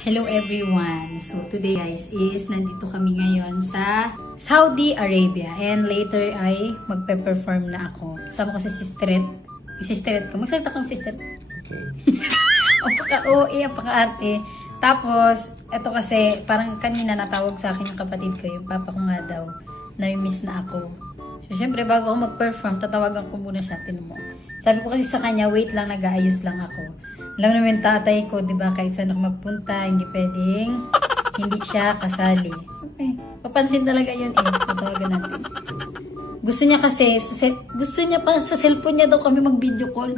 Hello everyone! So today guys is nandito kami ngayon sa Saudi Arabia and later ay magpe-perform na ako. Kasama ko si Sister. Sister ko. Magsalita kang Sister. Okay. Apaka-OA, apaka-arte. Tapos, ito kasi parang kanina natawag sa akin yung kapatid ko, yung papa ko nga daw. Nami-miss na ako. So syempre bago ako mag-perform, tatawagan ko muna siya. Tinan mo. Sabi ko kasi sa kanya, wait lang, nag-aayos lang ako. Alam naman tatay ko, di ba, kahit saan ako magpunta, hindi pwedeng hindi siya kasali. Okay. Papansin talaga yun eh. Tatawagan natin. Gusto niya kasi, gusto niya pa sa cellphone niya daw kami mag-video call.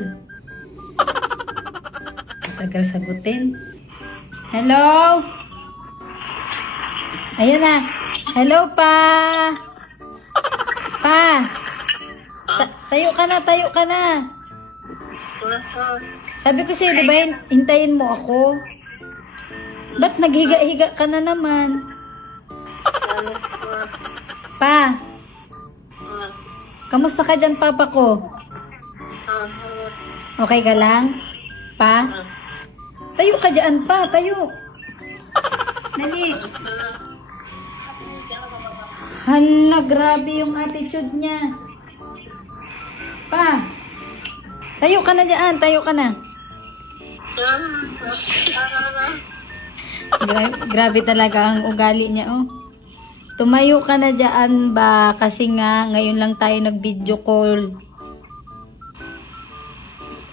Tagal sagutin. Hello? Ayun na. Hello, pa. Pa. Tayo ka na, tayo ka na. Sabi ko sa'yo, di ba, hintayin mo ako? Ba't naghiga-higa ka na naman? Pa, kamusta ka dyan, papa ko? Okay ka lang? Pa? Tayo ka dyan, pa, tayo. Dali. Hala, grabe yung attitude niya. Pa, tayo ka na dyan, tayo ka na. Grabe talaga ang ugali niya, oh. Tumayo ka na dyan ba? Kasi nga, ngayon lang tayo nag-video call.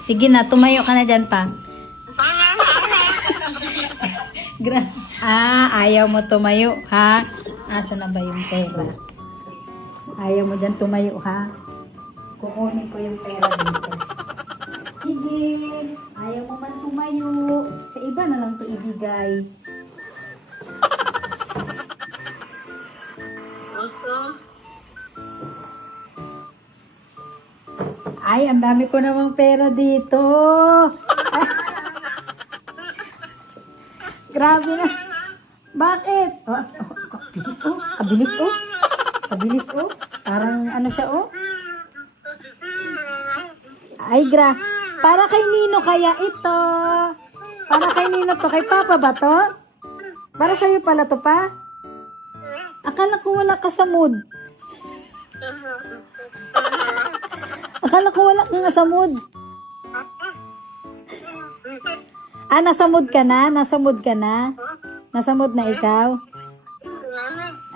Sige na, tumayo ka na dyan pa. Ayaw mo tumayo, ha? Asa na ba yung pera? Ayaw mo dyan tumayo, ha? Kukunin ko yung pera dito. Sige, ayaw mo man tumayo. Sa iba na lang ito ibigay. Ay, ang dami ko namang pera dito. Grabe na. Bakit? Kabilis oh. Kabilis oh. Kabilis oh. Parang ano siya oh. Ay, para kay Nino kaya ito. Para kay Nino to. Kay Papa ba to? Para sa'yo pala to pa? Akala ko wala ka sa mood. Akala ko wala ka sa mood. Nasa mood ka na? Nasa mood ka na? Nasa mood na ikaw?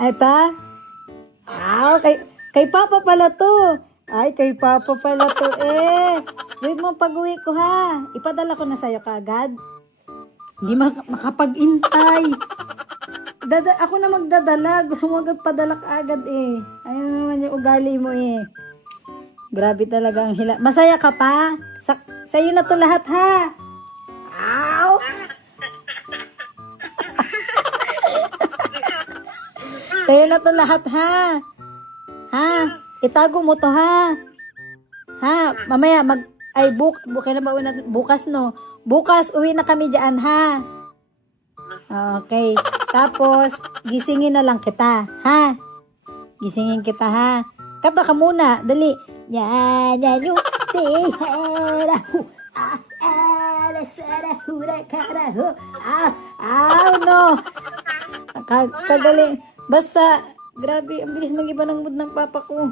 Ito? Kay Papa pala to. Ay, kay Papa pala to eh. Wait mo pag-uwi ko ha. Ipadala ko na sa'yo kaagad. Hindi makapag-intay. Ako na magdadala. Gusto mo agad padala kaagad eh. Ayun naman yung ugali mo eh. Grabe talaga ang hila. Masaya ka pa? Sa'yo na to lahat ha. Ow! Sa'yo na to lahat ha. Ha? Itago mo to ha. Ha? Mamaya bukas no. Bukas uwi na kami diyan ha. Okay. Tapos gisingin na lang kita, ha? Gisingin kita ha. Kanta ka muna, dali. Ya yung tihera. No. Kagaling. Basta grabe, ang bilis mag-iba ng mood ng papa ko.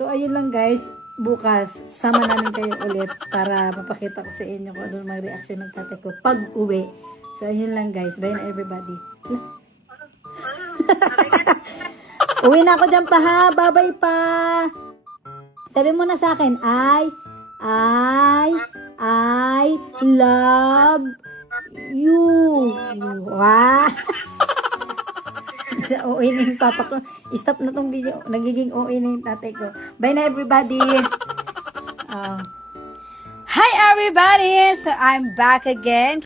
So, ayun lang guys. Bukas, sama namin kayo ulit para mapakita ko sa inyo kung ano mga reaction ng tatay ko pag uwi. So, ayun lang guys. Bye na everybody. Uwi na ako dyan pa ha. Bye-bye pa. Sabi mo na sa akin, I love you. Wow. OA na yung papa ko. Stop na tong video. Nagiging OA na yung tatay ko. Bye na everybody. Hi everybody. So I'm back again.